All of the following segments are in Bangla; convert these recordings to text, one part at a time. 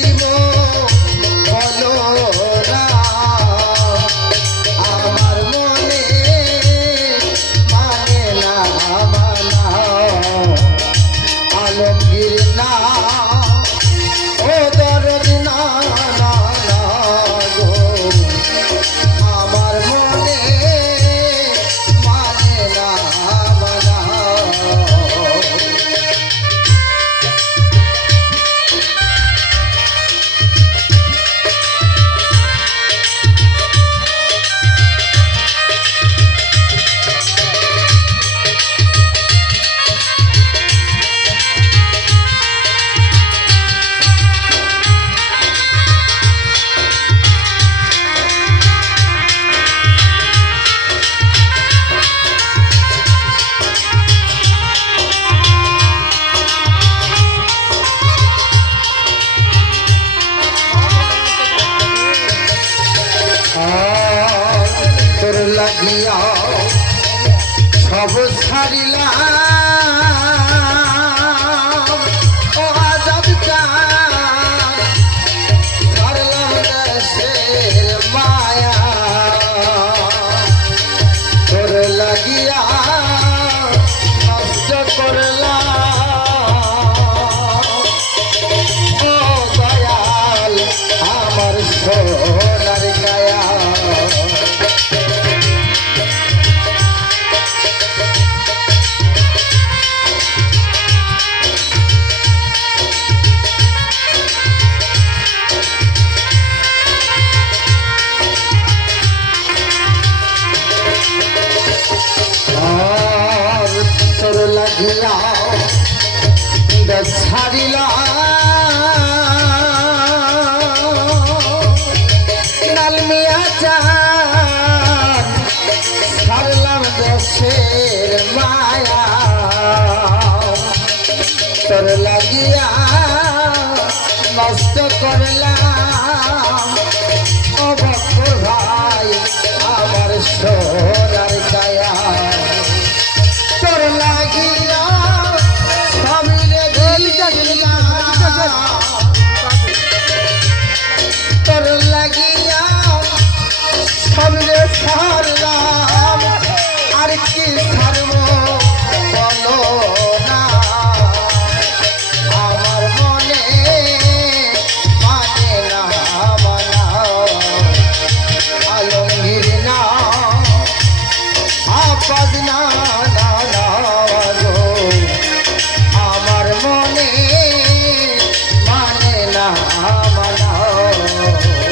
Fatima. সব ছাড়িলা চাহার সারলাম দেশের মায়া। তোর লাগিয়া নষ্ট করলাম। মালা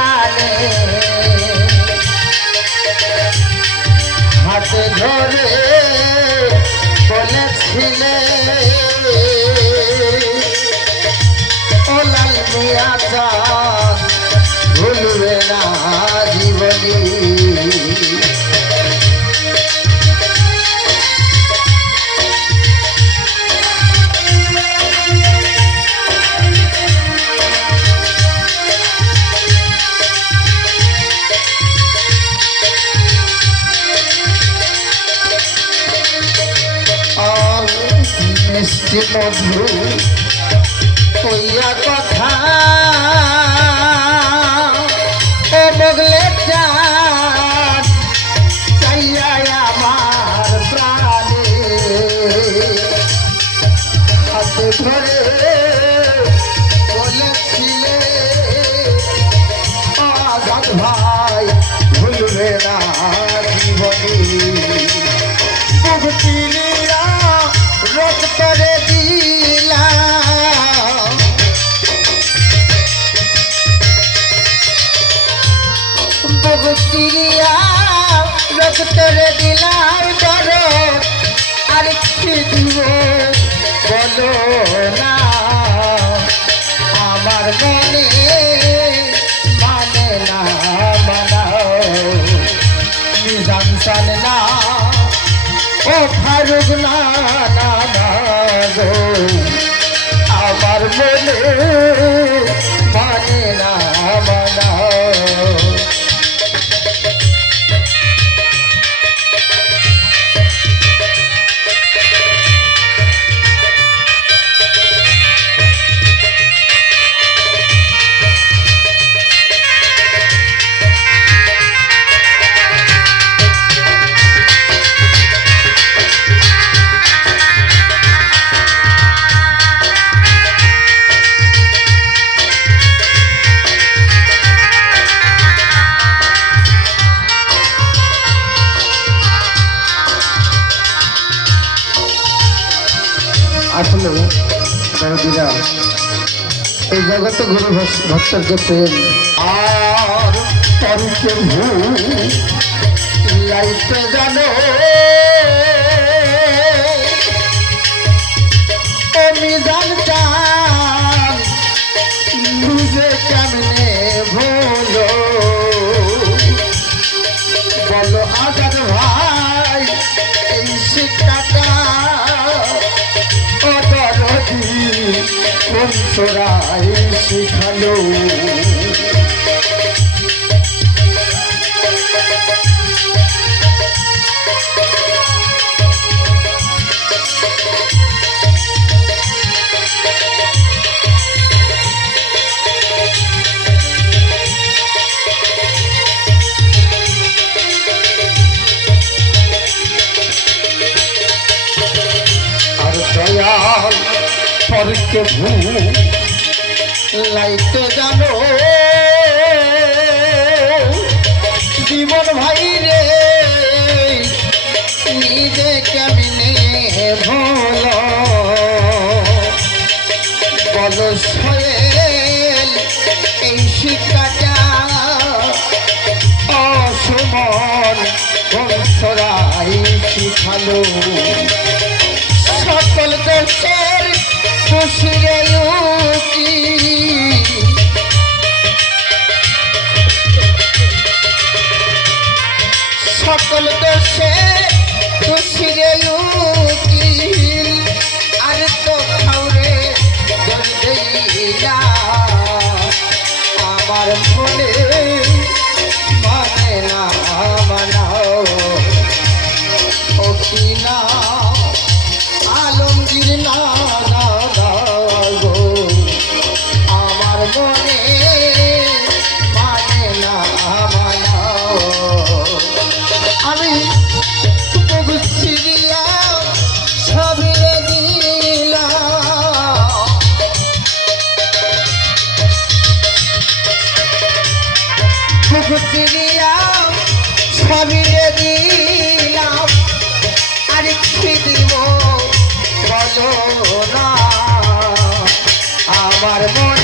dale. মিষ্টি মধু কইয়া কথা মুক্তিরা রক্তরে দিলাম ধরো আর না, আমার মনে মানে না না না না গো আমার মনে মানে না, মানাও। জগতে গুরু ভস- ভক্তকে প্রেম। আর পরকে ভাই এই শিক্ষাটা চোরাই শিখালো। পরকে ভূ লাইতে জানো। জীবন ভাই রে, নিজে কেমনে ভোল? বলো সোয়েল এই শিক্ষাটা অসমন বংশরাই শিখালো। সকল দেশের দোষে সকল দেশে খুশিরে দিলাম ছবিরে দিলাম। আর কি দিব বলো না আমার মনে